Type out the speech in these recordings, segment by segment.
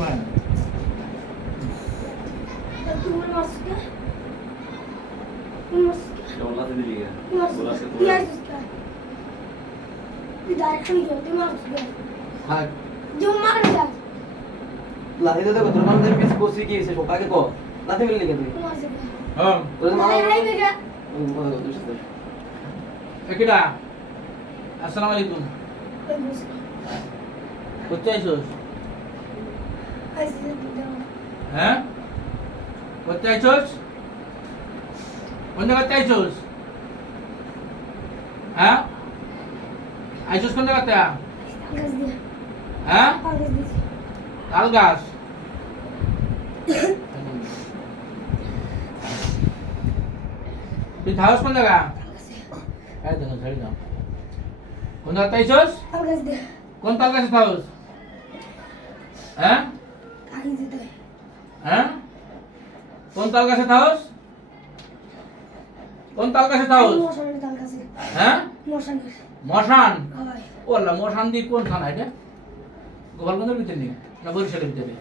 মান তুমি মাসকা তুমি মাসকা डोला से दिली है बोला से दिया इसका विदाई खानी क्यों तुम मासका হ্যাঁ जो मार गया লাথি তো দেখো তোর মানে পিস বসি কি এসে কাকে কো লাথি মিললি কে তুই तुम मासका হ্যাঁ তোর মামা आई बेटा তোর সাথে একিডা আসসালামু আলাইকুম कोई मुस्का কোথায় আইছস ऐसे दिया হ্যাঁ কোথায় আইছস কোন জায়গাতে আইছস হ্যাঁ আইছস কোন জায়গাতে आगस दिया হ্যাঁ आगस दिया তাল গাছ তুই থাকস কোন জায়গা এই দেখো ছেড়ে দাও কোন জায়গাতে আইছস आगस दिया কোন তাল গাছে থাকস হ্যাঁ आगस दिया হ্যাঁ কোন তাল গাছে থাকস কোন তাল গাছে থাকস मोशन डाल का से হ্যাঁ मोशन মশান हाय ওলা মশান দি কোন থানা এটা গোপালগঞ্জের ভিতরে নেই না বরিশালের ভিতরে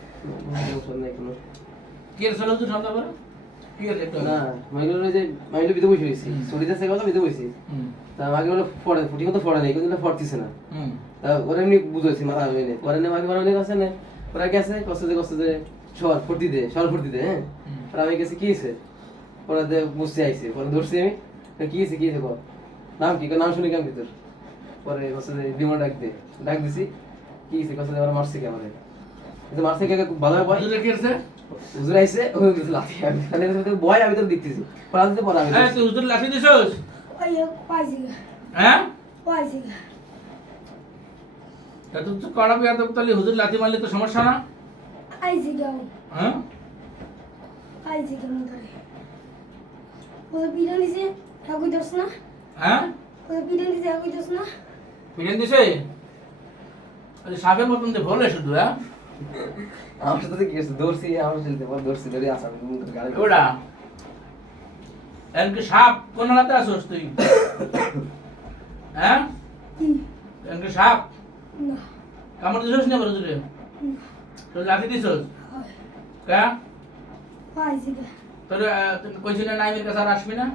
কি এর চলো তো ঠান্ডা করে কি এর একটা না মাইলোর যে মাইলো বিতে বসে রইছি সরিতে সে কথা বিতে বসে হুম তা আগে বলে ফড়ে ফুটি মতো ফড়ে নাই কিন্তু ফড়তিছে না হুম তা ওরা এমনি বুঝাইছি মাথা হইনি পরে না আগে বানানি আছে না ওরা গেছে কষ্ট যে সর ফুটি দে হ্যাঁ আর আমি গেছি কি হইছে পরে দে বসে আইছে পরে ধরছি আমি কি হইছে কর নাম কি নাম শুনে কেমন ভিতর পরে কষ্ট ডিমা ডাক দিছি কি হইছে কষ্ট ওরা মারছে কি আমারে কিন্তু মারছে কে ভালো ভয় বুঝলে কি আছে হুজুর আইছে ওই লাঠি আমি খালি ভয় আমি তো দেখতেছি পড়া দিতে পড়া আমি এই তুই হুজুর লাঠি দিছস ओए पाइसीगा হ্যাঁ पाइसीगा তা তুই তো কড়া বিয়া তো তাহলে হুজুর লাঠি মারলে তো সমস্যা না आइसीगा হ্যাঁ आइसीगा मुदरे वो पीड़न से ठाकुर दर्शना হ্যাঁ वो पीड़न से ठाकुर दर्शना পিড়েন দিছে আরে সাপের মতন দে ভোলে শুধু হ্যাঁ আমার সাথে কি হচ্ছে দৌড়ছি আমার চলতে পর দৌড়ছি ধরে আসা গাড়ি ওটা এনকে সাপ কোন রাতে আসছ তুই হ্যাঁ की এনকে সাপ ना কামড় দিছস না বড় জুড়ে তো লাঠি দিছস हाय কা पाइसीगा তোর তুমি কইছিস না নাইমের কাছে আর আসবি না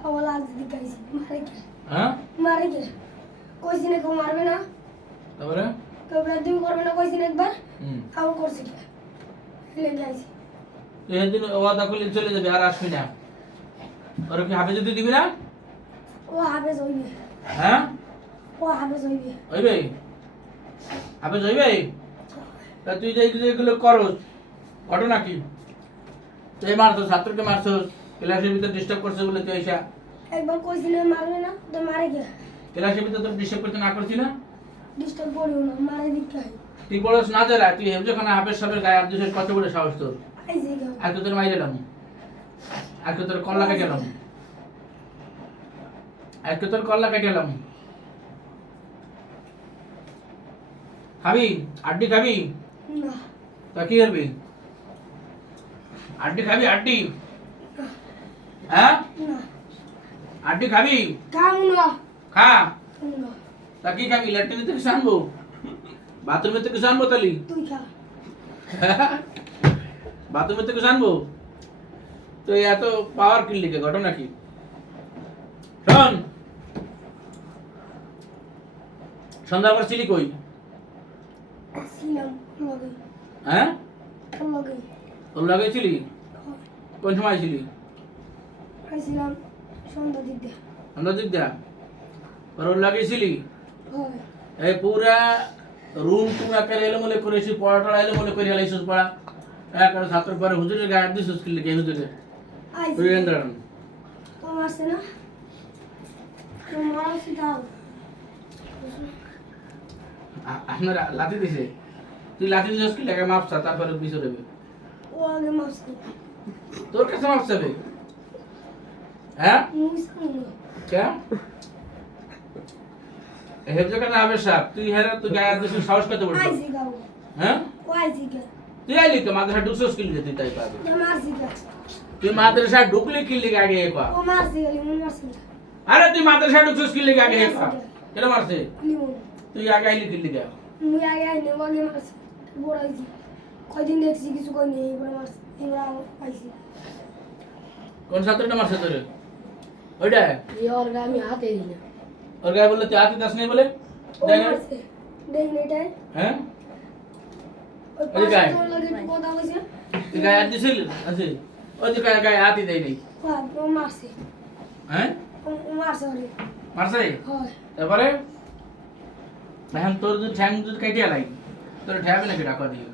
अवल आज दिखाई হ্যাঁ मारे के कोई सिने को मारबे ना তারপরে कबे तुम करबे ना कोई सिने एक बार হুম आओ कर सके ले जाइसी তুই একদিন ওয়াদা করলে চলে যাবি আর আসবি না ওর কি হাফেজ যদি দিবি না वो हाफिज होइबे হ্যাঁ वो हाफिज होइबे হইবে হাফেজ হইবে তা তুই যে এগুলো করস ঘটনা কি তুই মারছস ছাত্রকে মারছস ক্লাসের ভিতর ডিস্টার্ব করছিস বলে তুই আইসা एक बार कोई सिने मारबे ना तो मारे के ক্লাসের ভিতর তোর ডিস্টার্ব করতে না করছি না डिस्टर्ब करियो ना मारे दिखाई তুই বড়স না যারা তুই হেব যখন হাফেজ সাহেবের গায়ে আর দুশের কত বড় সাহস তোর आइसीगा আর তো তোর মাইরে এলাম আর তো তোর কল্লা কেটে এলাম আর তো তোর কল্লা কেটে এলাম খাবি আড্ডি খাবি ना তা কি করবি আড্ডি খাবি আড্ডি হ্যাঁ ना আড্ডি খাবি काम ना খা ना তা কি খাবি ল্যাট্রিন থেকে কিছু আনবো বাথরুমে থেকে কিছু আনবো তালি तू खा বাথরুমে থেকে কিছু আনবো তো এত পাওয়ার কিনলি কে ঘটনা কি শোন সন্ধ্যা পর ছিলি কই सिलम लगे হ্যাঁ लगे তোর লাগাইছিলি কোন সময় ছিলি आइसिलाम সন্ধ্যা দিতে আমরা দিক দা ওর লাগাইছিলি হয় এই পুরা রুম টুম একেবারে এলোমেলো করেছি পড়াটা এলোমেলো করে হেলাইছিস পড়া একেবারে ছাত্র পরে হুজুরের গায়ে দিছিস কিনলি কে হুজুরে আইসি তো মারছে না তো মারছি দাও আপনার লাঠি দিছে তুই লাঠি দিছিস কি লাগে মাপসা তারপরে পিছু দেবে ও আগে মারছে তোর কাছে মাপ যাবে হ্যাঁ মুসলিম কে হেব জায়গা না হবে সাপ তুই হেরা তুই গায়ে দিছিস সাহস কত বড় আইসি গাও হ্যাঁ ও আইসি গে তুই আইলি তো মাদ্রাসা ঢুকছিস কি তুই তাই পাবি তো মারছি গে তুই মাদ্রাসা ঢুকলি কি লিগে আগে এ পা ও মারছি গে লিমন মারছি আরে তুই মাদ্রাসা ঢুকছিস কি লিগে আগে এ পা কেন মারছে লিমন তুই আগে আইলি কি লিগে মুই আগে আইনে ওকে মারছি বড়াইছি কয়দিন দেখছি কিছু কই নেই এবার মারছে এবার পাইছি কোন ছাত্রটা মারছে তোরে ওইটা এই ওর গায়ে আমি হাতে দিই না ওর গায়ে বললে তুই হাতে দাস নেই বলে ও দেখ মারছে দেখ নেটাই হ্যাঁ ওই ওই গায়ে? পাঁচটা লাগে একটু কথা কইছে তুই গায়ে হাত দিছিল আছে ওই তুই গায়ে হাতই দেয় নাই ও মারছে হ্যাঁ ও মারছে ওরে মারছে হয় তারপরে এখন তোর যদি ঠ্যাং যদি কাইটে আলাই তোর ঠ্যাবে নাকি ডাকা দিয়ে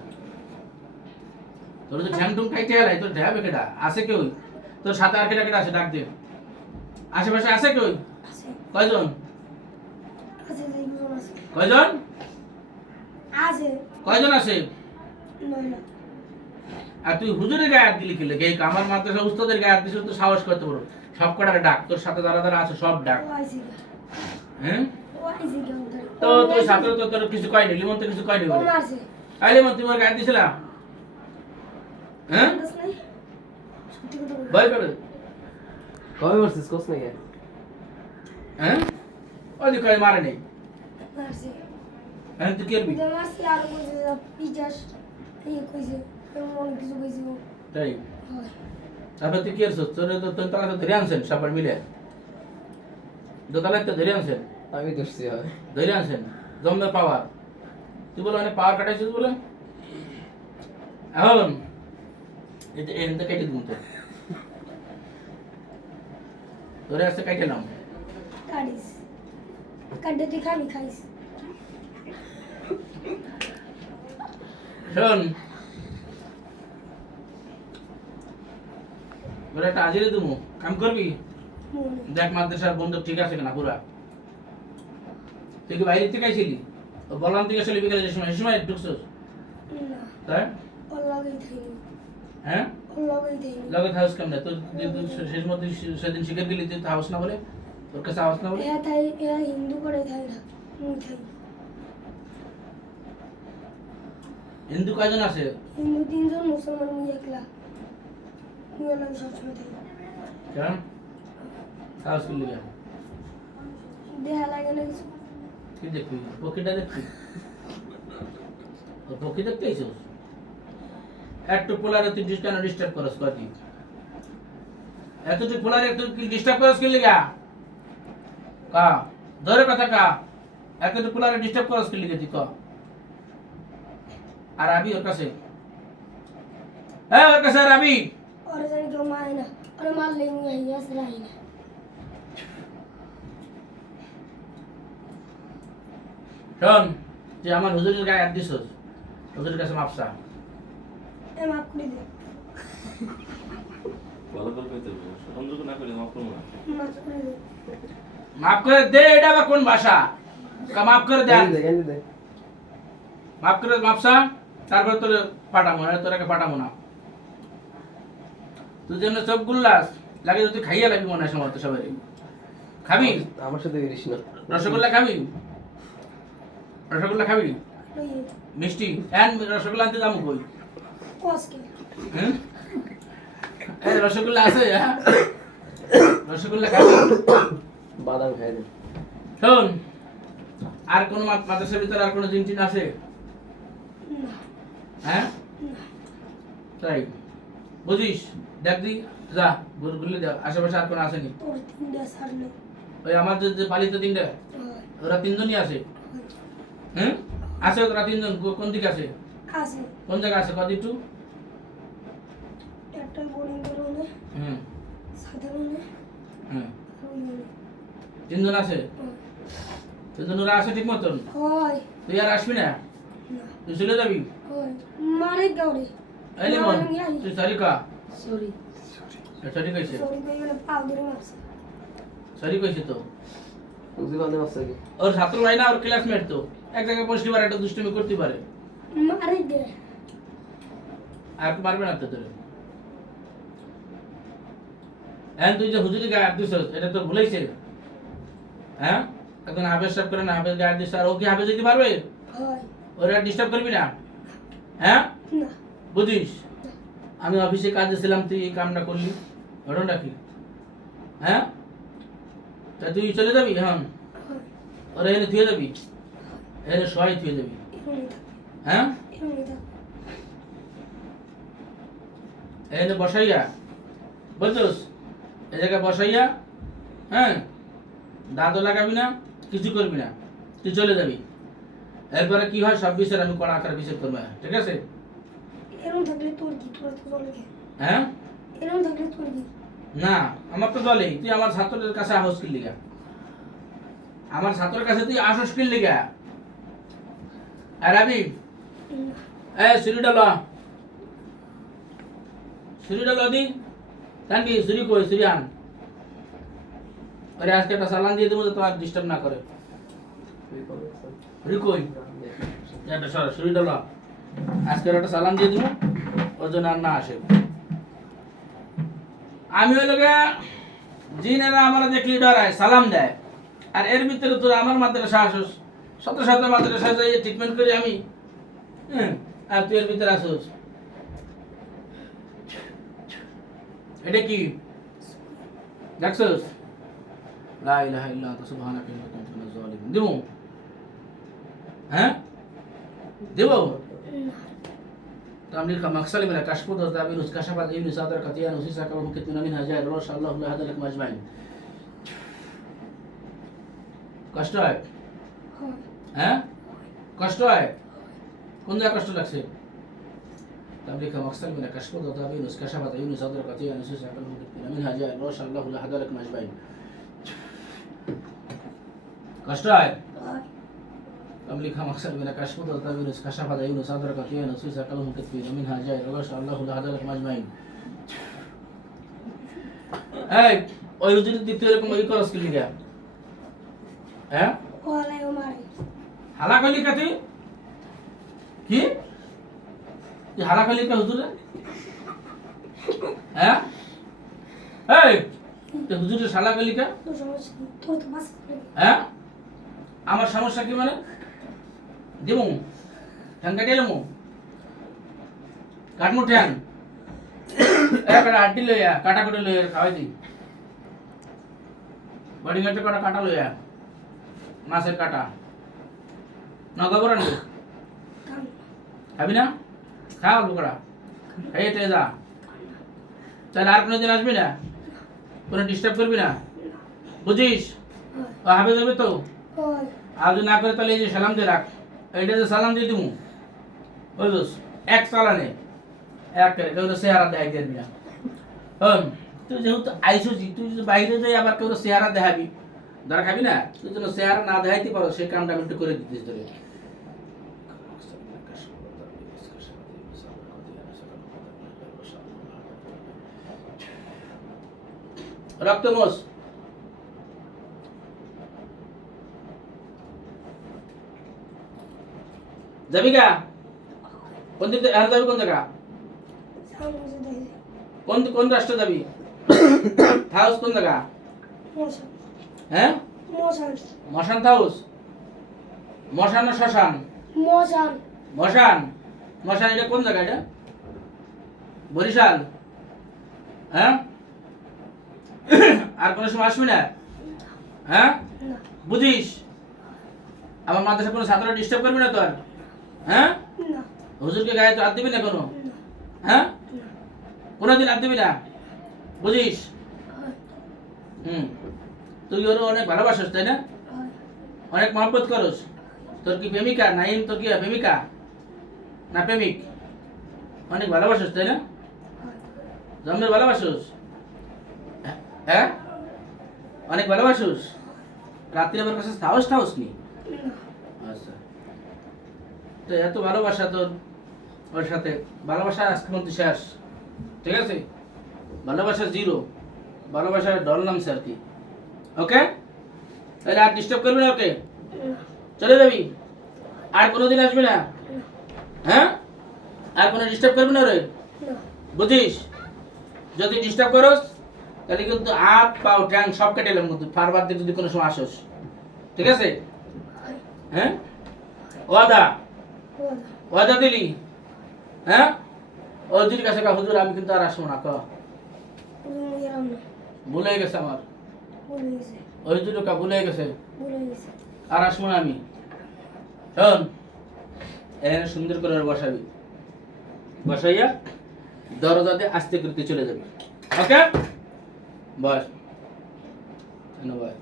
তোর যদি ঠ্যাং টুং কাইটে আলাই তোর ঠ্যাবে কেডা আছে কেউ তোর সাথে আর কেডা কেডা আছে ডাক দে আশেপাশে আছে কেউ আছে কয়জন আছে এই বুঝুন আছে কয়জন আছে কয়জন আছে নয় না আর তুই হুজুরের গায়ে হাত দিলি কিলে এই আমার মাদ্রাসা উস্তাদের গায়ে হাত দিছিস তো সাহস করতে পারো সব কটারে ডাক তোর সাথে যারা যারা আছে সব ডাক ও আইছি হ্যাঁ ও আইছি কেমন তো তুই ছাত্র তো তোর কিছু কয়নি লিমন তো কিছু কয়নি ও বলে মারছে আই লিমন তুমি ওর গায়ে হাত দিছিলা হ্যাঁ দস নাই সত্যি কথা বল ভয় করে কবে মারছিস কোস না কেন হ্যাঁ ওই যে কয় মারে নেই মারছে হ্যাঁ তুই কি করবি এটা মারছে আর কইছে পিজাস এই কইছে এমন কিছু কইছে ও তাই হয় তারপর তুই কি করছিস তোর তো তোর তালা তো ধরে আনছেন সবার মিলে দোতলায় তো ধরে আনছেন আমি দোষছি হয় ধরে আনছেন জমবে পাওয়ার তুই বলে অনেক পাওয়ার কাটাইছিস বলে এখন এটা এনতে কেটে দিন তো তোরে আসতে কাইটেলাম কাটিস কাটে তুই খাবি খাইস শোন ওরা একটা আজিরে দেবো কাম করবি মনে দেখ মাদ্রাসার বন্ধু ঠিক আছে কিনা পুরা তুই কি বাইরে থেকে আইছিলি ও বললাম থেকে আসলে বিকেলে যে সময় ঢুকছিস না তাই ওর লগেই থাকি হ্যাঁ ওর লগেই থাকি লগে থাকস কেমনে তোর শেষ মধ্যে সেদিন শিখে গেলি তুই থাকস না বলে তোর কাছে আওয়াজ না বলে এরা থাই এরা হিন্দু করে থাই না মুই থাই হিন্দু কয়জন আছে হিন্দু তিনজন মুসলমান মুই একলা মুই লাগে সবসময় থাকি কেন সাহস করলি কেন দেহা লাগে না কিছু কি দেখবি পক্ষীটা দেখবি ও পক্ষী দেখতে আইসস একটু পোলারে তুই কেন ডিস্টার্ব করস কদি এতটুকু পোলারে তুই ডিস্টার্ব করস কি লিগা কা ধরে কথা কা এতটুকু পোলারে ডিস্টার্ব করস কি লিগা তুই ক আর আবি ওর কাছে ওর কাছে আর আবি ওরা জানি কেউ মারে না ওরা মারলে মুই আই আসে রাহি না শোন তুই আমার হুজুরের গায়ে হাত দিছস হুজুরের কাছে মাপসা এ মাফ করে দে ভালো করে কইতে হবে সন্দেহ না করে মাফ করবো না মাফ করে দে মাফ করে দে এটা আবার কোন ভাষা মাফ করে দে কেন দে মাফ করে মাপসা তারপর তোর পাঠামো না তোরাকে পাঠামো না তুই যেন চোখ গুল্লাস লাগে তুই খাইয়া লাগবি মনে হয় সময় সবাই খাবি আমার সাথে করিস না রসগোল্লা খাবি রসগোল্লা খাবি লইয়ে মিষ্টি হ্যাঁ রসগোল্লা আনতে যাবো কই কসকে হ্যাঁ এই রসগোল্লা আছে হ্যাঁ রসগোল্লা খাবি বাদাম খাই দে শোন আর কোনো মাদ্রাসার ভিতরে আর কোনো জিনিস আছে না হ্যাঁ তাই বুঝিস দেখ দি যা ঘুরলে যা আশেপাশে আর কোনো আসেনি তোর তিনটা সারলে ওই আমার যে পালিত তিনটা হয় ওরা তিনজনই আছে হুম আছে ওরা তিনজন কোন দিকে আছে আছে কোন জায়গা আছে কদি একটু একটা বোরিং করে মনে হুম সাদা মনে হুম ওই মনে তিনজন আছে তিনজন ওরা আছে ঠিক মতন হয় তুই আর আসবি না না তুই চলে যাবি হয় মারে গাউরে এই লিমন তুই সরি কা সরি সরি কইছে সরি কই গেলে পাও ধরে মারছে সরি কইছে তো বুঝলি বাদে মারছে কি ওর ছাত্র ভাই না ওর ক্লাসমেট তো এক জায়গায় বসতে পারে একটা দুষ্টুমি করতে পারে মারে দে আর কি মারবে না তো তোরে এখন তুই যে হুজুরি গায়ে হাত দিছস এটা তোর ভুলাইছে হ্যাঁ এখন হাফেজ সাহেব করে না হাফেজ গায়ে হাত দিছ আর ও কি হাফেজ দিতে পারবে হয় ওরা ডিস্টার্ব করবি না হ্যাঁ না বুঝিস আমি অফিসে কাজে ছিলাম তুই এই কামটা করলি ঘটনাটা কি হ্যাঁ তা তুই চলে যাবি হ্যাঁ হয় ওরা এনে থুয়ে যাবি এনে সবাই থুয়ে যাবি এখানে থাকি হ্যাঁ এমনি থাক এই যে বসাইয়া বুঝছস এই জায়গায় বসাইয়া হ্যাঁ দাদু লাগাবি না কিছু করবি না তুই চলে যাবি এরপরে কি হয় সব বিষয়ের আমি কড়া আকারে বিচার করবো ঠিক আছে এরম থাকলে তোর কি তোর তো চলে গে হ্যাঁ এরম থাকলে তোর কি না আমার তো বলেই তুই আমার ছাত্রদের কাছে আহস কি লিগা আমার ছাত্রের কাছে তুই আসস কি লিগা আর আমি সিঁড়িটা ল দি কেন কি সিঁড়ি কই সিঁড়ি আন আরে আজকে একটা সালান দিয়ে দেবো তো আর ডিস্টার্ব না করে রিকই একটা সিঁড়িটা ল আজকে একটা সালান দিয়ে দেবো ওর জন্য আর না আসে আমি হইল জিনেরা আমার দেখলি ডরায় সালাম দেয় আর এর ভিতরে তোর আমার মাদ্রাসা আসোস শত শত মাদ্রাসা যাই ট্রিটমেন্ট করি আমি আর তুই এর ভিতরে আসোস এটা কি দেখছোস লা ইলাহা ইল্লা আনতা সুবহানাকা ইন্নী কুনতু মিনাজ জালিমিন দেবো হ্যাঁ দেবো تعمل لك مغسل من كشف ضد يونس كشف عن يونس صدر قطيع نصيص كما ممكن منها جاء ما شاء الله لا هذا لك مجمعين কষ্ট হয় হ্যাঁ কষ্ট হয় কোন জায়গায় কষ্ট লাগছে تعمل لك مغسل من كشف ضد يونس كشف عن يونس صدر قطيع نصيص كما ممكن منها جاء ما شاء الله لا هذا لك مجمعين কষ্ট হয় أملك مقصد من كشف ضد يونس كشف عن يونس صدر قطيع نصيص كلهم كثير منها جاء ما شاء الله لا هذا لكم أجمعين এই ওই হুজুর দ্বিতীয় রকম ওই করস কি লিগা হ্যাঁ ওলাই ও মারে হালা কইলি কা তুই কি তুই হালা কইলি কা হুজুর হ্যাঁ এই তুই হুজুরের শালা কইলি কা তোর সমস্যা কি? তোর তো বাস হ্যাঁ আমার সমস্যা কি মানে দেবো ঠ্যাং কাটিয়ে এলাম কাটমু ঠ্যাং একটা আড্ডি লইয়া কাটা কুটে লইয়া খাওয়াই দিই বডি গাঁটে কটা কাটা লইয়া মাছের কাটা নগবর আনবো কাম খাবি না খা অল্প করা খাইয়ে তে যা তাহলে আর কোনোদিন আসবি না কোনো ডিস্টার্ব করবি না বুঝিস ও হাবে যাবে তো ওই আর যদি না করে তাহলে এই যে সালাম দিয়ে রাখ এইটা যে সালাম দিয়ে দিব ওই দোষ এক চালানে এক করে কেউ তো চেহারা দেখাই দিবি না তুই যেহেতু আইসুছি তুই যদি বাইরে যাই আবার কেউ চেহারা দেখাবি ধরা খাবি না তুই যেন চেহারা না দেখাইতে পারো সেই কামটা আমি একটু করে দিতিস ধরে রক্ত মোষ যাবি গা কোন দিকে আর যাবি কোন জায়গা সামনে দেই কোন কোন রাষ্ট্র যাবি হাউস কোন জায়গা মশা হ্যাঁ মশা মশান হাউস মশান না শ্মশান মশা মশান মশান এটা কোন জায়গা এটা বরিশাল হ্যাঁ আর কোনো সময় আসবি না হ্যাঁ না বুঝিস আমার মাদ্রাসা কোনো ছাত্র ডিস্টার্ব করবি না তোর হ্যাঁ না হুজুরকে গায়ে তো হাত দিবি না কোনো না হ্যাঁ কোনোদিন হাত দিবি না বুঝিস ওই তুই ওর অনেক ভালোবাসিস তাই না ওই অনেক মহব্বত করস তোর কি প্রেমিকা নাইম তোর কি প্রেমিকা না প্রেমিক অনেক ভালোবাসিস তাই না জন্মের ভালোবাসিস হ্যাঁ অনেক ভালোবাসিস রাত্রে আমার কাছে সাহস টাহস নি আচ্ছা তো এত ভালোবাসা তোর ওর সাথে ভালোবাসা আজকে মধ্যে শেষ ঠিক আছে ভালোবাসা জিরো ভালোবাসা ডল নামছে আর কি ওকে তাহলে আর ডিস্টার্ব করবি না ওকে চলে যাবি আর কোনোদিন আসবি না হ্যাঁ আর কোনো ডিস্টার্ব করবি না রে না বুঝিস যদি ডিস্টার্ব করস তাহলে কিন্তু হাত পাও ট্যাং সব কেটে এলাম কিন্তু ফারবার দিয়ে যদি কোনো সময় আসস ঠিক আছে হ্যাঁ ওয়াদা ওই ওয়াদা দিলি হ্যাঁ ওজির কাছে কা হুজুর আমি কিন্তু আর আসবো না ক ওই এরম না ভুলে গেছে আমার বলে গেছে ওই হুজুর কা ভুলে গেছে বলে গেছে আর আসবো না আমি শোন এখানে সুন্দর করে ওর বসাবি, বসাইয়া দরজাতে আস্তে করতে চলে যাবি। ওকে, বস। ধন্যবাদ।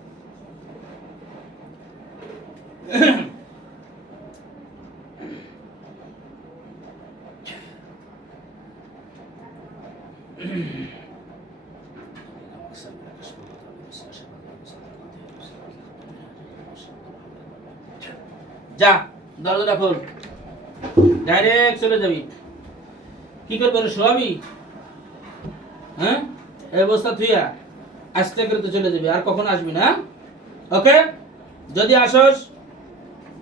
যা, দরজাটা খোল, ডাইরেক্ট চলে যাবি। কি করবি, ওরে শোয়াবি? হ্যাঁ, এই অবস্থা থুইয়া আস্তে করে তো চলে যাবি, আর কখন আসবি না। ওকে, যদি আসস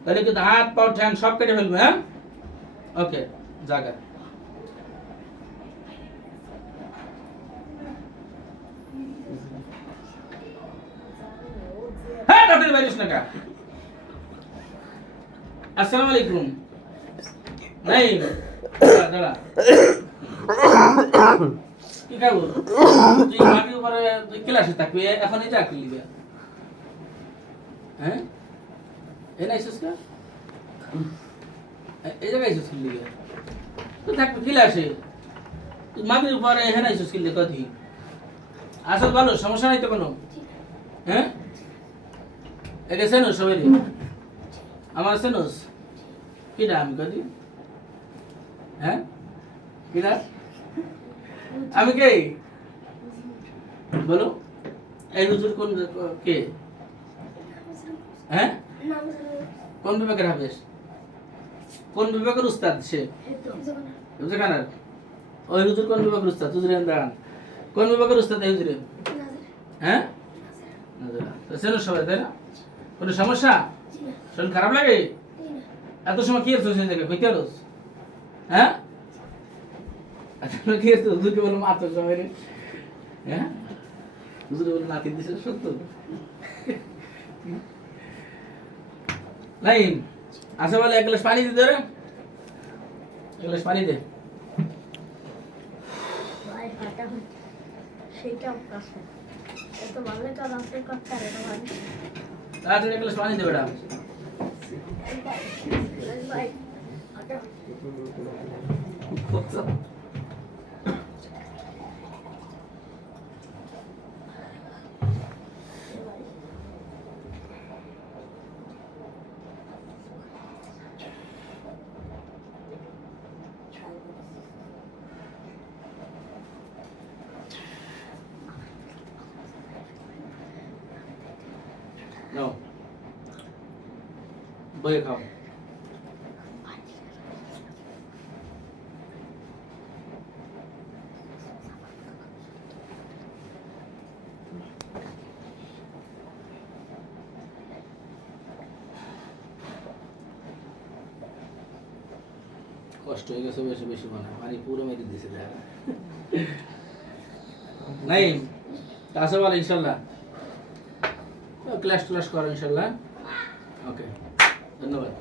তাহলে কিন্তু হাত পা ঠ্যাং সব কেটে ফেলবে। হ্যাঁ, ওকে, জাগা। হ্যাঁ, তাড়াতাড়ি বাইরিস না কা। আসসালামু আলাইকুম। নাই, দাঁড়া। কি খাবো? তুই মাটির উপরে তুই ক্লাসে থাকবি, এখন এই চাকরি লিবে। হ্যাঁ, এই নাইছিস না? এই জায়গায় আইছিস কি লিবে? তুই থাকবি ক্লাসে, তুই মাটির উপরে এখানে আইছিস কি লিবে? কদি আসল ভালো, সমস্যা নাই তো কোনো? হ্যাঁ, এটা চেনোস সবাই? আমার চেনোস? কি নাম কদি? হ্যাঁ, কি নাম? আমি কে বলো? এই হুজুর কোন কে? হ্যাঁ, কোন বিভাগের হাফেজ? কোন বিভাগের উস্তাদ সে? খানার ওই হুজুর কোন বিভাগের উস্তাদ? হুজুর দাঁড়ান, কোন বিভাগের উস্তাদ এই হুজুরে? হ্যাঁ, চেনো সবাই তাই না? কোনো সমস্যা? শরীর খারাপ লাগে? এত সময় কি হচ্ছে জায়গায় কইতে আরস? হ্যাঁ, কি হচ্ছে? হুজুরকে বলো মাত্র সবাই রে। হ্যাঁ, হুজুরে বলো নাতি দিছে সত্য নাই? আসে বলে এক গ্লাস পানি দিতে রে, এক গ্লাস পানি দে। তাড়াতাড়ি এক গ্লাস পানি দে বেটা। নাও, বয়ে খাও। কষ্ট হয়ে গেছে বেশি বেশি, মনে হয় পানি পুরো মেরে দিয়েছে জায়গা। নাই আসে বলে ইনশাল্লাহ ক্লাস করো ইনশাল্লাহ। ওকে, ধন্যবাদ।